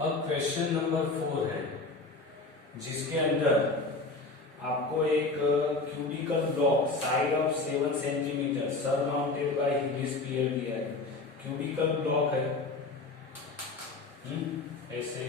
अब question number 4 है जिसके अंदर आपको एक cubical block side of 7 centimetre surmounted bye hemisphere दिया है। क्यूबिकल ब्लॉक है ऐसे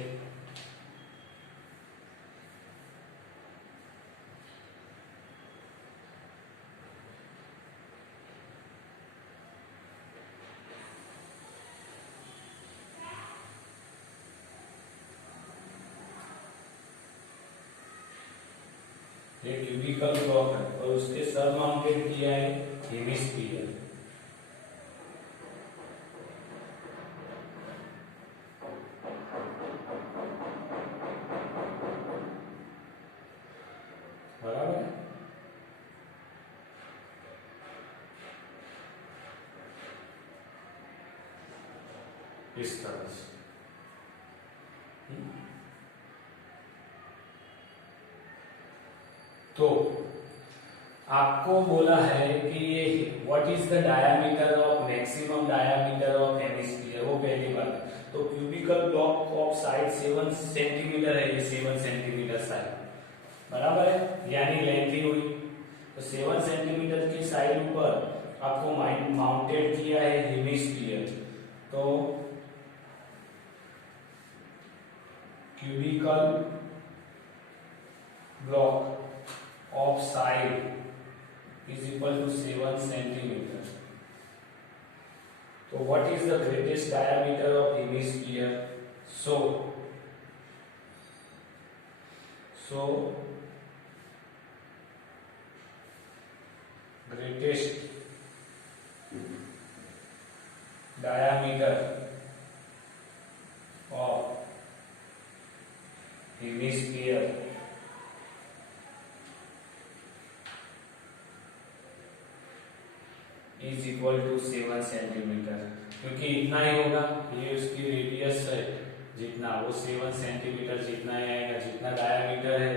ये क्यूबिकल ब्लॉक है और उसके सर माउंटेड किया है हेमिस्फीयर। बराबर है। इस तरह से तो आपको बोला है कि ये what is the diameter of maximum diameter of hemisphere, वो पहली बात। तो cubical block of side 7 centimetre है, ये 7 सेंटीमीटर साइड बराबर है, यानी लेंथ ही हुई। तो 7 सेंटीमीटर की साइड ऊपर आपको माउंटेड किया है हेमिस्फीयर। तो cubical block of side is equal to 7 centimeter. So what is the greatest diameter of hemisphere? So greatest diameter of hemisphere is equal to 7 centimetre, क्योंकि इतना ही होगा, ये उसकी रेडियस है जितना, वो 7 सेंटीमीटर जितना ही आएगा, जितना डायामीटर है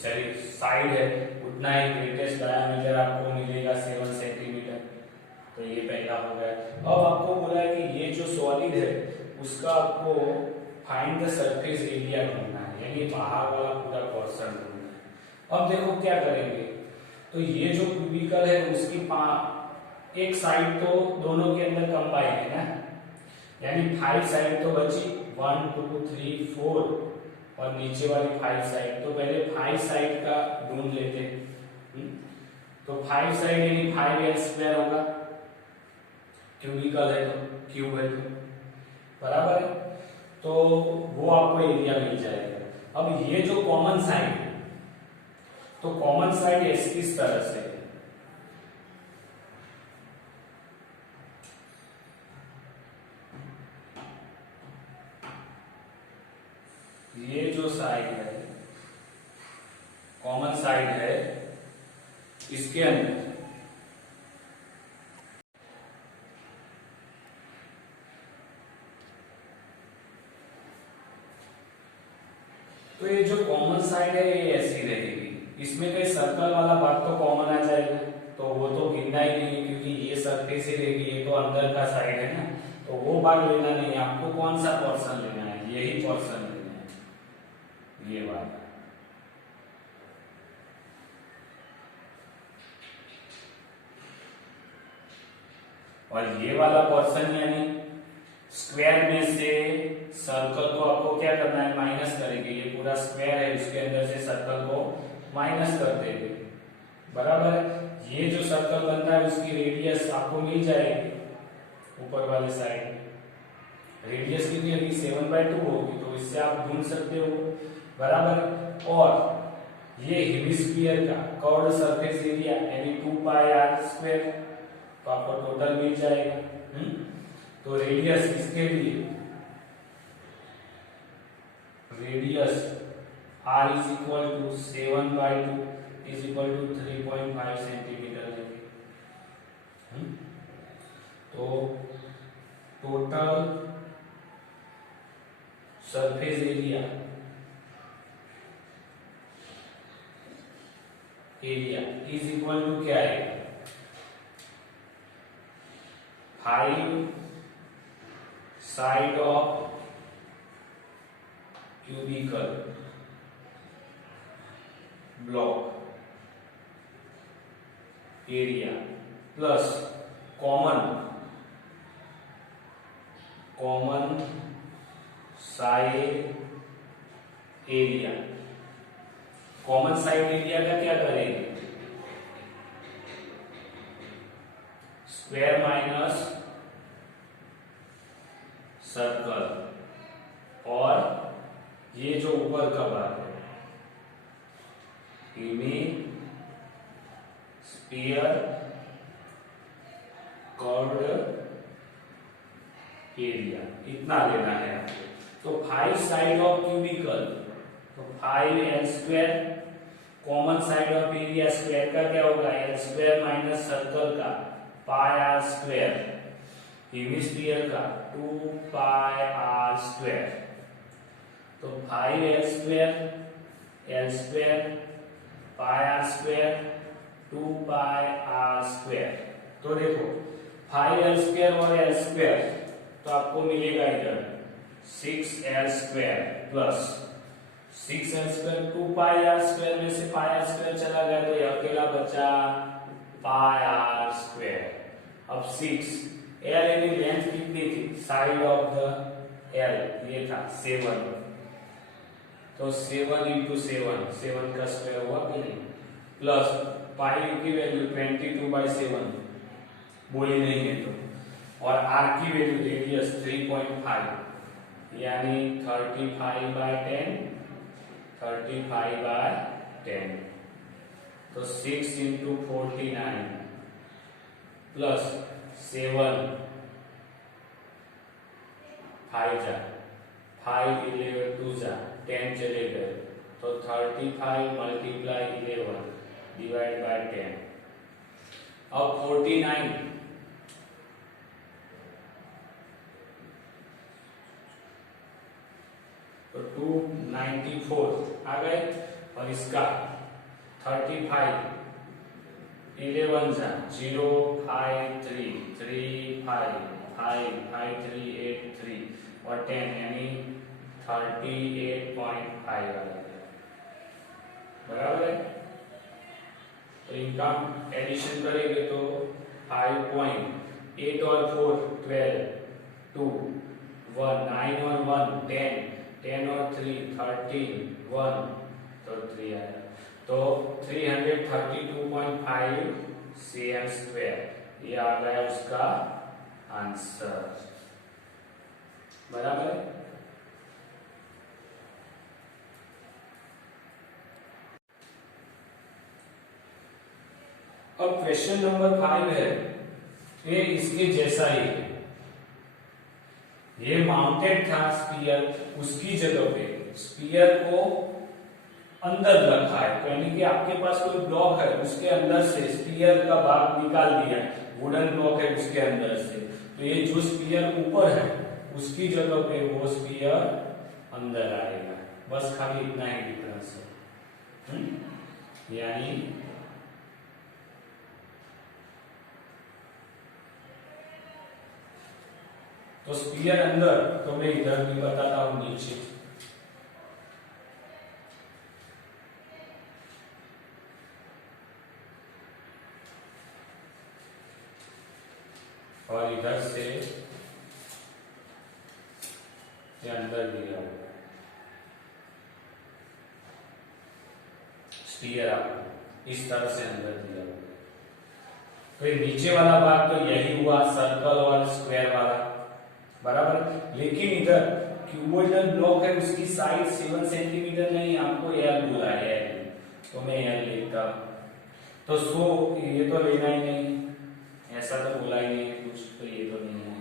सॉरी साइड है उतना ही ग्रेटेस्ट डायामीटर आपको मिलेगा 7 सेंटीमीटर। तो ये पहला हो गया। अब आपको बोला है कि ये जो सॉलिड है उसका आपको फाइंड द सरफेस एरिया ढूंढना है, यानी बाहर वाला पूरा पोर्शन ढूंढना है। अब देखो क्या करेंगे, तो ये जो क्यूबिकल है उसकी एक साइड तो दोनों के अंदर कंबाइन है ना, यानी 5 साइड तो बची 1 2 3 4 और नीचे वाली 5 साइड। तो पहले 5 साइड का ढूंढ लेते हैं। तो 5 साइड यानी 5l स्क्वायर होगा, क्यूबिकल है तो क्यूब है तो बराबर है, तो वो आपको एरिया मिल जाएगा। अब ये जो कॉमन साइड है, तो कॉमन साइड इस तरह से ये जो साइड है कॉमन साइड है, इसके अंदर तो ये जो कॉमन साइड है ये ऐसी रहेगी, इसमें कहीं सर्कल वाला भाग तो कॉमन आ जाएगा, तो वो तो गिनना ही नहीं है क्योंकि ये सरफेस ही रहेगी, ये तो अंदर का साइड है ना, तो वो भाग लेना नहीं है। आपको कौन सा पोर्शन लेना है, यही पोर्शन लेना है, ये वाला। और ये वाला पोर्शन यानी स्क्वायर में से सर्कल को आपको क्या करना है, माइनस करेंगे। ये पूरा स्क्वायर है, इसके अंदर से सर्कल को माइनस कर देंगे बराबर है। ये जो सर्कल बनता है उसकी रेडियस आपको मिल जाएगी ऊपर वाले साइड। रेडियस कितनी होगी, 7/2 होगी, तो इससे आप ढूंढ सकते हो बराबर। और ये हेमिस्फीयर का कर्व्ड सरफेस एरिया यानी 2πr², तो आपको टोटल मिल जाएगा। तो रेडियस इसके लिए radius r is equal to 7/2 is equal to 3.5 centimetre है। तो total surface area is equal to क्या है, 5 side of cubical block area plus common side area. Common side area का क्या करेंगे, स्क्वायर माइनस सर्कल, और ये जो ऊपर का भाग है स्फीयर कर्व्ड एरिया, इतना लेना है आपको। तो 5 साइड ऑफ क्यूबिकल, तो 5l², common side of area square का क्या होगा, l² माइनस सर्कल का πr², हेमिस्फीयर का 2πr²। तो 5l², l² πr², 2πr²। तो देखो 5l² और l² तो आपको मिलेगा इधर 6l² प्लस 6l², 2πr² में से πr² चला गया तो ये अकेला बचा πr²। अब 6 l की लेंथ कितनी थी, साइड ऑफ द l ये था 7, तो 7 इंटू 7 का स्क्वायर हुआ कि नहीं, प्लस पाई की वैल्यू 22/7 बोली नहीं है तो, और r की वैल्यू रेडियस 3.5 यानी 35/10, 35/10। तो 6 इंटू 49 प्लस 7 5 जा 5 11 2 जा 10 चले गए, तो 35 मल्टीप्लाई 11 डिवाइड बाय 10। अब 49 तो 294 आ गए, और इसका 35 11 जा 0 5 3 3 5 5 5 3 8 3 और 10 यानी 38.5 आ गया, बराबर है। तो इनका एडिशन करेंगे तो 5.8 और 4 12 2 1 9 और 1 10 10 और 3 13 1 तो 3 आया, तो 332.5 cm², ये आ गया उसका आंसर, बराबर है। अब क्वेश्चन नंबर 5 है, ये इसके जैसा ही है, ये माउंटेड था स्पीयर, उसकी जगह पे स्पीयर को अंदर रखा है, तो यानी कि आपके पास कोई ब्लॉक है, उसके अंदर से स्पीयर का भाग निकाल दिया, वुडन ब्लॉक है उसके अंदर से, तो ये जो स्पीयर ऊपर है उसकी जगह पे वो स्पीयर अंदर आएगा, बस खाली इतना ही डिफरेंस है। यानी तो स्पीयर अंदर, तो मैं इधर भी बताता हूं नीचे, और इधर से ये अंदर दिया हुआ स्पीयर आपको इस तरह से अंदर दिया हुआ, तो ये नीचे वाला भाग तो यही हुआ सर्कल और स्क्वायर वाला, बराबर। लेकिन इधर क्यूबोइडल ब्लॉक है, उसकी साइड 7 सेंटीमीटर नहीं, आपको एल बोला है, तो मैं एल लिखता, तो सो ये तो लेना ही नहीं, ऐसा तो बोला ही नहीं कुछ, तो ये तो नहीं है,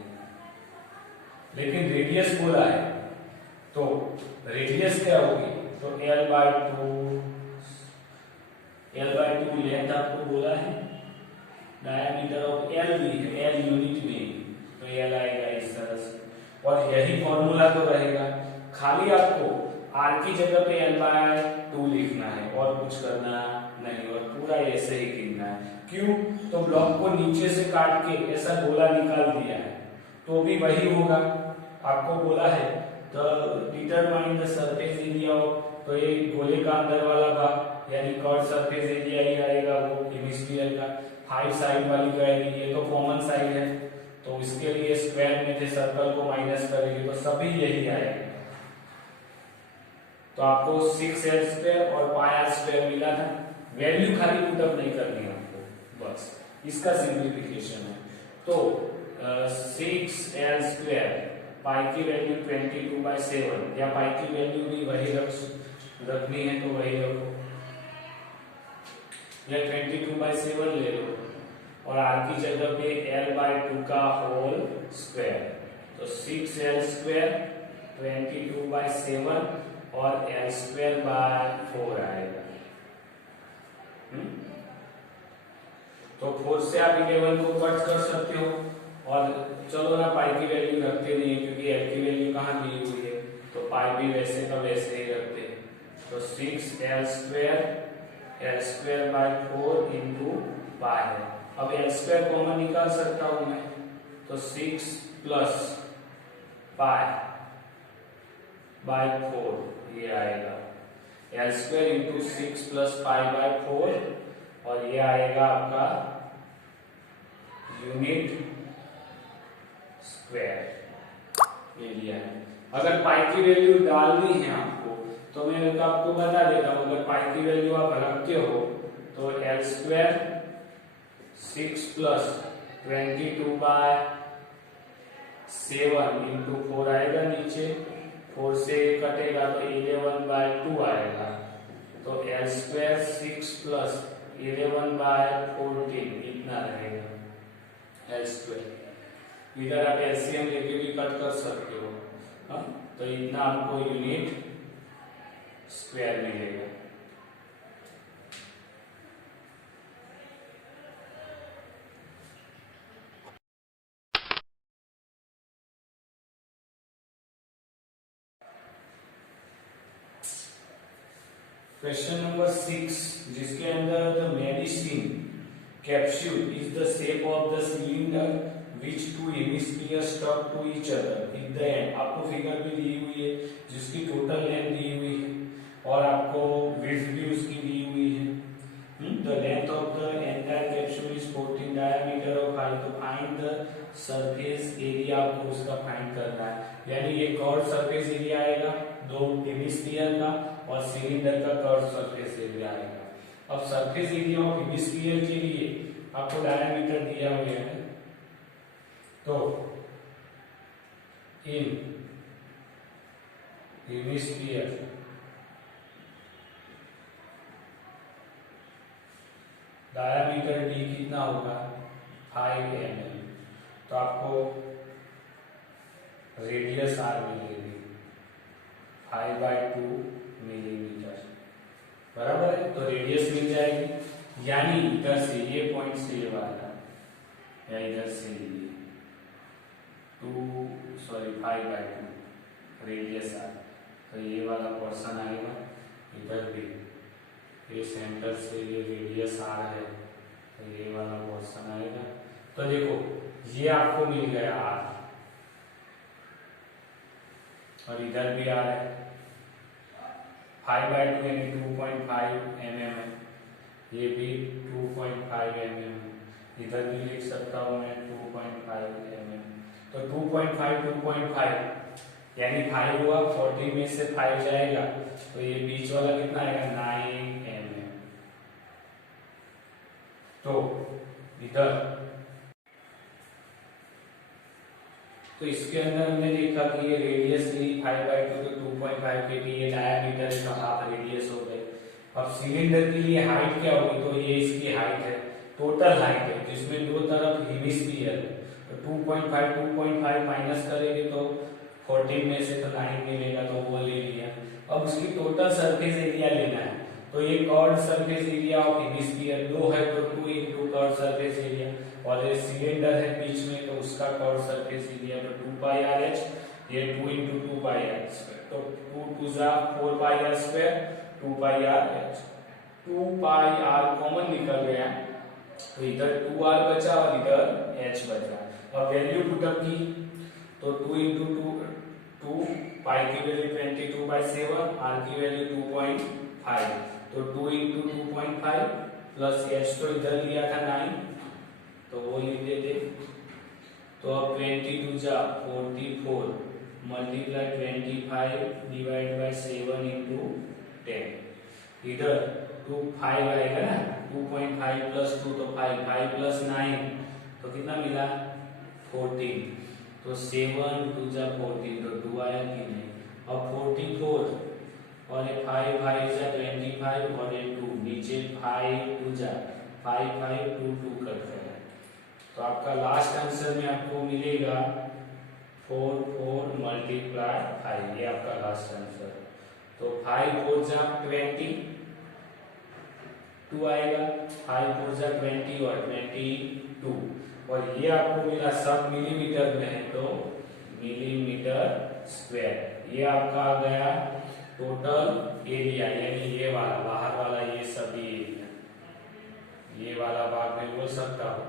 लेकिन रेडियस बोला है, तो रेडियस क्या होगी, तो L/2 लेंथ आपको बोला है, डायमीटर ऑफ L भी है, L यूनिट में, तो L आएगा इस तरह से, और यही फॉर्मूला तो रहेगा, खाली आपको R की जगह पे L/2 लिखना है और कुछ करना नहीं, और पूरा ऐसे ही गिनना है। क्यों, तो ब्लॉक को नीचे से काट के ऐसा गोला निकाल दिया है, तो भी वही होगा, आपको बोला है तो determine the surface area of, तो ये गोले का अंदर वाला भाग यानी कर्व सरफेस एरिया ही आएगा वो हेमिस्फीयर का। 5 साइड वाली कहेगी, ये तो कॉमन साइड है तो इसके लिए स्क्वायर में थे सर्कल को माइनस करेंगे तो सभी यही आएगा। तो आपको 6l² और πr² मिला था, वैल्यू खाली पुटअप नहीं करनी है आपको, बस इसका सिंप्लीफिकेशन है। तो 6l² पाई की वैल्यू 22/7 या पाई की वैल्यू भी वही रखनी है तो वही रखो, या 22/7 ले लो और r की जगह पे l/2 का होल स्क्वायर, तो 6l² 22/7 और l²/4 आएगा। तो 4 से आप 11 को कट कर सकते हो और चलो ना पाई की वैल्यू रखते नहीं है क्योंकि l की वैल्यू कहाँ दी हुई है, तो पाई भी वैसे का वैसे ही रखते हैं। तो 6l² l²/4 इंटू पाई है। अब l² कॉमन निकाल सकता हूं मैं, तो 6 प्लस π/4 ये आएगा l² इंटू 6 प्लस π/4 और ये आएगा आपका यूनिट स्क्वायर ये लिया है। अगर पाई की वैल्यू डालनी है आपको तो मैं तो आपको बता देता हूं, अगर पाई की वैल्यू आप रखते हो तो l² 6 प्लस 22/7 इंटू 4 आएगा नीचे, 4 से कटेगा तो 11/2 आएगा, तो l² 6 प्लस 11/14 इतना रहेगा l²। इधर आप एलसीएम लेके भी कट कर सकते हो, हाँ? तो इतना आपको यूनिट स्क्वायर मिलेगा। क्वेश्चन नंबर 6 जिसके अंदर the medicine capsule is the shape of the cylinder which two hemispheres stuck to each other at the end। आपको फिगर भी दी हुई है जिसकी टोटल लेंथ दी हुई है और आपको विड्थ भी उसकी दी हुई है। The length of the entire capsule is 14, diameter of 5, तो फाइंड द सरफेस एरिया आपको उसका फाइंड करना है, यानी ये कर्व सरफेस एरिया आएगा दो हेमिस्फीयर का और सिलेंडर का कर्व सरफेस एरिया आएगा। अब सरफेस एरिया ऑफ हेमिस्फीयर के लिए आपको डायमीटर दिया हुआ है, तो इन हेमिस्फीयर डायमीटर d कितना होगा 5 mm, तो आपको रेडियस r मिलेगी 5/2 मिलीमीटर, बराबर है। तो रेडियस मिल जाएगी, यानी इधर से ये पॉइंट से ये वाला या इधर से ये 5/2 रेडियस आर, तो ये वाला पोर्शन आएगा इधर भी, ये सेंटर से ये रेडियस आर है तो ये वाला पोर्शन आएगा। तो देखो ये आपको मिल गया आर और इधर भी आर है, 5/2 यानी 2.5 mm है, ये भी 2.5 mm है, इधर भी लिख सकता हूँ मैं 2.5 mm। तो 2.5 यानी 5 हुआ, 40 में से 5 जाएगा तो ये बीच वाला कितना आएगा 9 mm। तो इधर तो इसके अंदर हमने देखा कि ये रेडियस थी 5/2 तो 2.5 के लिए ये डायमीटर का हाफ रेडियस हो गए। अब सिलेंडर के लिए हाइट क्या होगी, तो ये इसकी हाइट है, टोटल हाइट है जिसमें दो तरफ हेमिस्फीयर है, तो 2.5 माइनस करेंगे तो 14 में से तो 9 मिलेगा तो वो ले लिया। अब उसकी टोटल सरफेस एरिया लेना है, तो ये curve surface area of hemisphere 2 है तो 2 इंटू कर्व सरफेस एरिया, और ये सिलेंडर है बीच में तो उसका कर्व सरफेस एरिया तो 2πrh, ये 2 इंटू 2πr², तो 2 2 जा 4πr², 2πrh, 2πr कॉमन निकल गया तो इधर 2r बचा और इधर h बचा। अब वैल्यू पुटअप की तो 2 इंटू 2 2 पाई की वैल्यू 22/7, r की वैल्यू 2.5, तो 2 इंटू 2.5 प्लस h तो इधर लिया था 9, तो वो लिख देते। तो अब 22 जा 44 मल्टीप्लाई 25 डिवाइड बाय 7 इंटू 10, इधर 2 5 आएगा ना, 2.5 प्लस 2 तो 5, 5 प्लस 9 तो कितना मिला 14, तो 7 2 जा 14, तो 2 आया कि नहीं। अब 44 और ये 5 5 जा 25 और ये 2 नीचे 5 2 जा 5 5 2 2 करते हैं, तो आपका लास्ट आंसर में आपको मिलेगा 4 4 मल्टीप्लाई 5, ये आपका लास्ट आंसर। तो 5 4 जा 20 2 आएगा, 5 4 जा 20 और 22, और ये आपको मिला सब मिलीमीटर में है तो मिलीमीटर स्क्वायर। ये आपका आ गया टोटल एरिया, यानी ये वाला बाहर वाला ये सभी एरिया, ये वाला भाग मैं बोल सकता हूँ